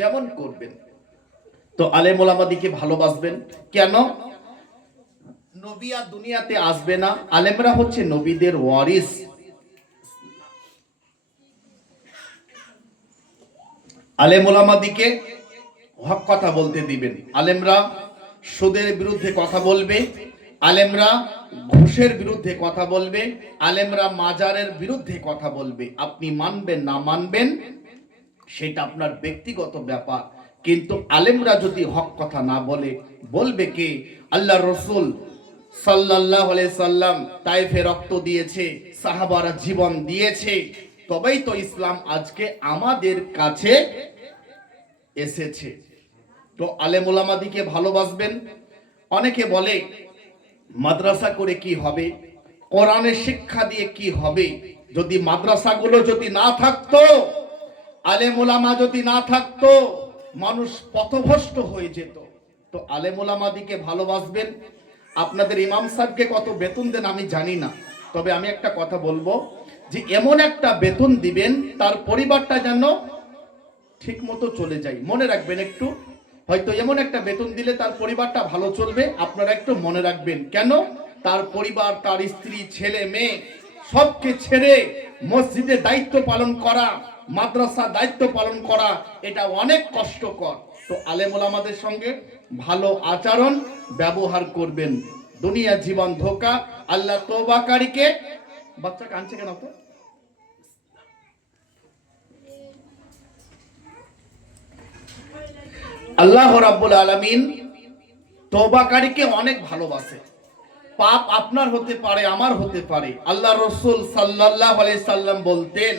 যেমন করবেন। তো আলেম ওলামাদিকে ভালোবাসবেন। কেন? নবিয়া দুনিয়াতে আসবে না। আলেমরা হচ্ছে নবীদের ওয়ারিস। আলেম ওলামাদিকে হক কথা বলতে দিবেন। আলেমরা সুদের বিরুদ্ধে কথা বলবে। আলেমরা ঘুষের বিরুদ্ধে কথা বলবে। আলেমরা মাজারের বিরুদ্ধে কথা বলবে। আপনি মানবেন না মানবেন? সেটা আপনার ব্যক্তিগত ব্যাপার। কিন্তু আলেমরা যদি হক কথা না বলে, বলবে কে? আল্লাহ রসুল সাল্লাহ সাল্লাম তাইফে রক্ত দিয়েছে, সাহাবারা জীবন দিয়েছে। তবেই তো ইসলাম আজকে আমাদের কাছে এসেছে। তো আলেম ওলামাদিকে ভালোবাসবেন? অনেকে বলে, মাদ্রাসা করে কি হবে? কোরআনের শিক্ষা দিয়ে কি হবে? যদি মাদ্রাসাগুলো যদি না থাকতো আলেম ওলামা যদি না থাকতো, মানুষ পথভ্রষ্ট হয়ে যেত। তো আলেম ওলামাদিকে ভালোবাসবেন? আপনাদের ইমাম সাহেবকে কত বেতন দেন আমি জানি না। তবে আমি একটা কথা বলব যে, এমন একটা বেতন দিবেন, তার পরিবারটা যেন ঠিক মতো চলে যায়। মনে রাখবেন একটু। হয়তো এমন একটা বেতন দিলে তার পরিবারটা ভালো চলবে, আপনারা একটু মনে রাখবেন। কেন? তার পরিবার, তার স্ত্রী, ছেলে, মেয়ে, সবকে ছেড়ে মসজিদে দায়িত্ব পালন করা মাদ্রাসা দায়িত্ব পালন করা, এটা অনেক কষ্টকর। তো আলেমুল আমাদের সঙ্গে ভালো আচরণ ব্যবহার করবেন। দুনিয়া জীবন ধোকা, আল্লাহ তোবাকারীকে বাচ্চা কাঁদছে কেন তো? আল্লাহ রাব্বুল আলামিন তোবাকারীকে অনেক ভালোবাসে। পাপ আপনার হতে পারে, আমার হতে পারে। আল্লাহ রসুল সাল্লাল্লাহু আলাইহি সাল্লাম বলতেন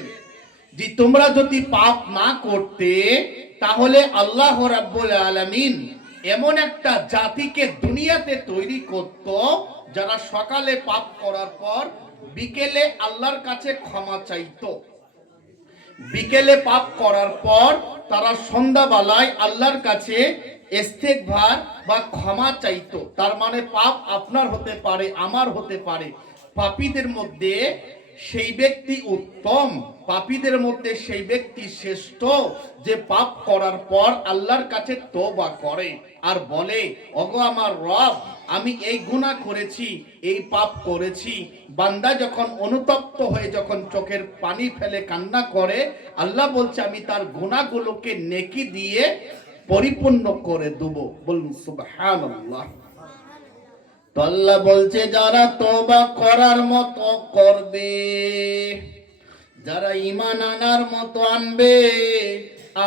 যে তোমরা যদি পাপ না করতে, তাহলে আল্লাহ রাব্বুল আলামিন এমন একটা জাতিকে দুনিয়াতে তৈরি করত, যারা সকালে পাপ করার পর বিকেলে আল্লাহর কাছে ক্ষমা চাইতো। বিকেলে পাপ করার পর তারা সন্ধ্যাবেলায় আল্লাহর কাছে ইস্তেগফার বা ক্ষমা চাইতো। তার মানে পাপ আপনার হতে পারে, আমার হতে পারে। পাপীদের মধ্যে সেই ব্যক্তি উত্তম, পাপীদের মধ্যে সেই ব্যক্তি শ্রেষ্ঠ, যে পাপ করার পর আল্লাহর কাছে তোবা করে আর বলে অগো আমার রব, আমি এই গুনাহ করেছি, এই পাপ করেছি। বান্দা যখন অনুতপ্ত হয়ে যখন চোখের পানি ফেলে কান্না করে, আল্লাহ বলছে, আমি তার গুণাগুলোকে নেকি দিয়ে পরিপূর্ণ করে দেবো। বলুন, সুবহানাল্লাহ। তো আল্লাহ বলছে, যারা তোবা করার মতো করবে, যারা ইমান আনার মতো আনবে,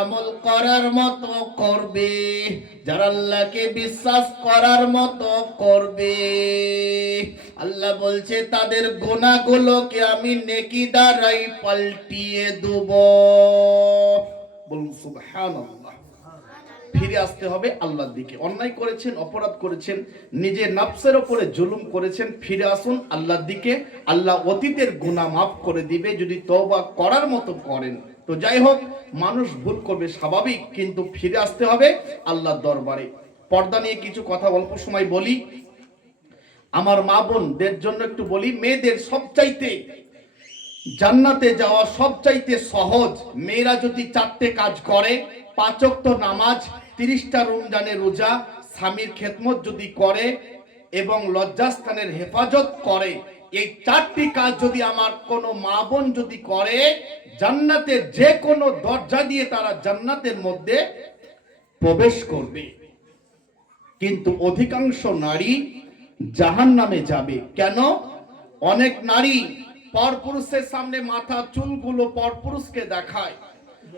আমল করার মতো করবে, যারা আল্লাহকে বিশ্বাস করার মতো করবে, আল্লাহ বলছে, তাদের গোনাগুলোকে আমি নেকি দ্বারাই পাল্টিয়ে দেব। বলুন, সুবহানাল্লাহ। ফিরে আসতে হবে আল্লাহর দিকে। অন্যায় করেছেন, অপরাধ করেছেন, নিজের নাফসের ওপরে জুলুম করেছেন, ফিরে আসুন আল্লাহর দিকে। আল্লাহ অতীতের গুনাহ মাফ করে দিবে, যদি তওবা করার মতো করেন। তো যাই হোক, মানুষ ভুল করবে স্বাভাবিক, কিন্তু ফিরে আসতে হবে আল্লাহর দরবারে। পর্দা নিয়ে কিছু কথা অল্প সময় বলি। আমার মা বোনদের জন্য একটু বলি, মেয়েদের সবচাইতে জান্নাতে যাওয়া সবচাইতে সহজ। মেয়েরা যদি চারটে কাজ করে পাঁচক্ত নামাজ তিরিশটা রমজানে রোজা স্বামীর খেদমত যদি করে এবং লজ্জাস্থানের হেফাজত করে, এই চারটি কাজ যদি আমার কোনো মা বোন যদি করে, জান্নাতের যে কোনো দরজা দিয়ে তারা জান্নাতের মধ্যে প্রবেশ করবে। কিন্তু অধিকাংশ নারী জাহান নামে যাবে। কেন? অনেক নারী পরপুরুষের সামনে মাথা চুলগুলো পরপুরুষকে দেখায়।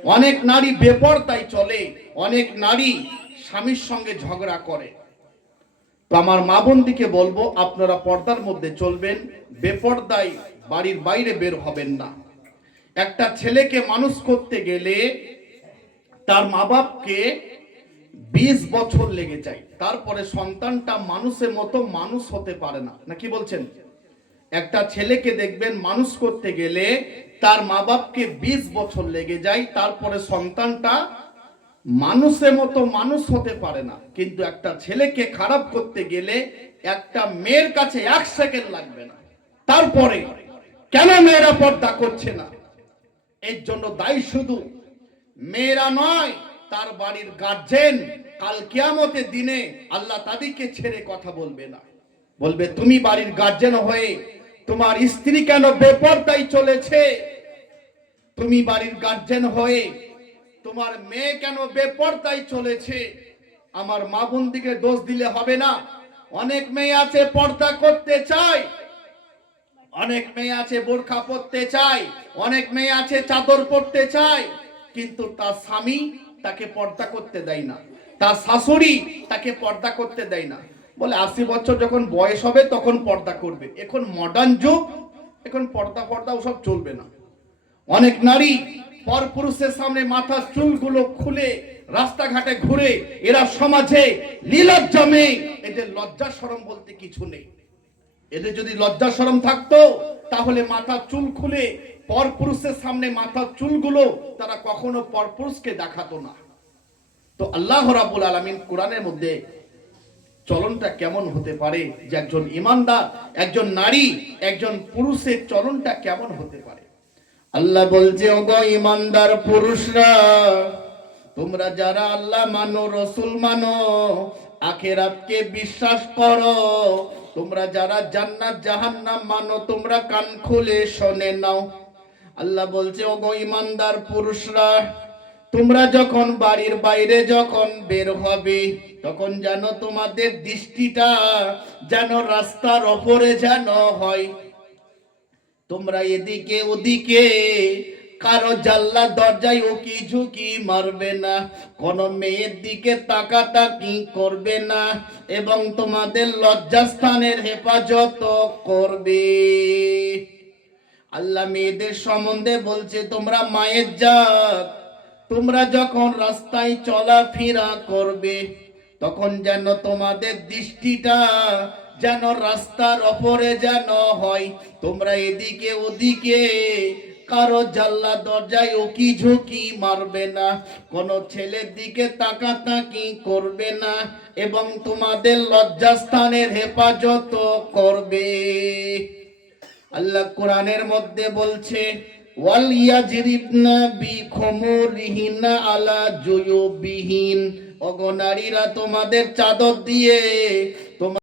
অনেক নারী বেপরতাই চলে, অনেক নারী স্বামীর সঙ্গে ঝগড়া করে। তো আমার মা বোনদিকে বলব, আপনারা পর্দার মধ্যে চলবেন, বেপর্দায় বাড়ির বাইরে বের হবেন না। একটা ছেলেকে মানুষ করতে গেলে তার মা বাপকে বিশ বছর লেগে যায়। তারপরে সন্তানটা মানুষের মতো মানুষ হতে পারে না। না কি বলছেন? একটা ছেলেকে দেখবেন মানুষ করতে গেলে তার মা বাপকে বিশ বছর লেগে যায়, তারপরে সন্তানটা মানুষের মতো মানুষ হতে পারে না। কিন্তু একটা ছেলেকে খারাপ করতে গেলে একটা মেয়ের কাছে এক সেকেন্ড লাগবে না। তারপরে কেন মেয়েরা পর্দা করছে না? এর জন্য দায়ী শুধু মেয়েরা নয়, তার বাড়ির গার্জেন কাল কিয়ামতের দিনে আল্লাহ তাদেরকে ছেড়ে কথা বলবে না। বলবে, তুমি বাড়ির গার্জেন হয়ে তোমার স্ত্রী কেন বেপরদাই চলেছে? তুমি বাড়ির গার্জেন হয়ে তোমার মেয়ে কেন বেপরদাই চলেছে? আমার মা বোন দিকে দোষ দিলে হবে না। অনেক মেয়ে আছে পর্দা করতে চায়। অনেক মেয়ে আছে বোরখা পরতে চায়। অনেক মেয়ে আছে চাদর পরতে চায়। কিন্তু তার স্বামী তাকে পর্দা করতে দেয় না। তার শাশুড়ি তাকে পর্দা করতে দেয় না। বলে আশি বছর যখন বয়স হবে তখন পর্দা করবে। এখন মডার্ন যুগ, এখন পর্দা পর্দা ওসব চলবে না। অনেক নারী পর পুরুষের সামনে মাথার চুলগুলো খুলে রাস্তাঘাটে ঘুরে এরা সমাজে লীলজ্জা মেয়ে এদের লজ্জা সরম বলতে কিছু নেই। এদের যদি লজ্জা শরম থাকতো, তাহলে মাথার চুল খুলে পর পুরুষের সামনে মাথার চুলগুলো তারা কখনো পর পুরুষকে দেখাতো না। তো আল্লাহ রাবুল আলমিন কোরআনের মধ্যে চলনটা কেমন হতে পারে? যে একজন ইমানদার, একজন নারী, একজন পুরুষের চলনটা কেমন হতে পারে? আল্লাহ বলছে, ওগো ইমানদার পুরুষরা, তোমরা যারা আল্লাহ মানো, রসুল মানো, আখেরাতকে বিশ্বাস করো। তোমরা যারা জান্নাত, জাহান্নাম মানো, তোমরা কান খুলে শোনে নাও। আল্লাহ বলছে, ওগো ইমানদার পুরুষরা তোমরা যখন বাড়ির বাইরে যখন বের হবে, তখন যেন তোমাদের দৃষ্টিটা যেন রাস্তার ওপরে যেন হয়। তোমরা এদিকে ওদিকে, কারও জাল্লা দরজায় উকি ঝুঁকি মারবে না, কোন মেয়ের দিকে তাকাতাকি করবে না, এবং তোমাদের লজ্জাস্থানের হেফাজত করবে। আল্লাহ মেয়েদের সম্বন্ধে বলছে, তোমরা মায়ের জাত তোমরা যখন রাস্তায় চলাফেরা করবে, তখন যেন তোমাদের দৃষ্টিটা যেন রাস্তার ওপরে যেন হয়। তোমরা এদিকে ওদিকে কারও জাল্লা দরজায় উকি ঝুঁকি মারবে না, কোন ছেলের দিকে তাকাতাকি করবে না, এবং তোমাদের লজ্জাস্থানের হেফাজত করবে। আল্লাহ কোরআনের মধ্যে বলছে ওয়াল ইয়াজরিবনা বিখমুরিহিনা আলা জুয়ুবিহিন। অগনারীরা তোমাদের চাদর দিয়ে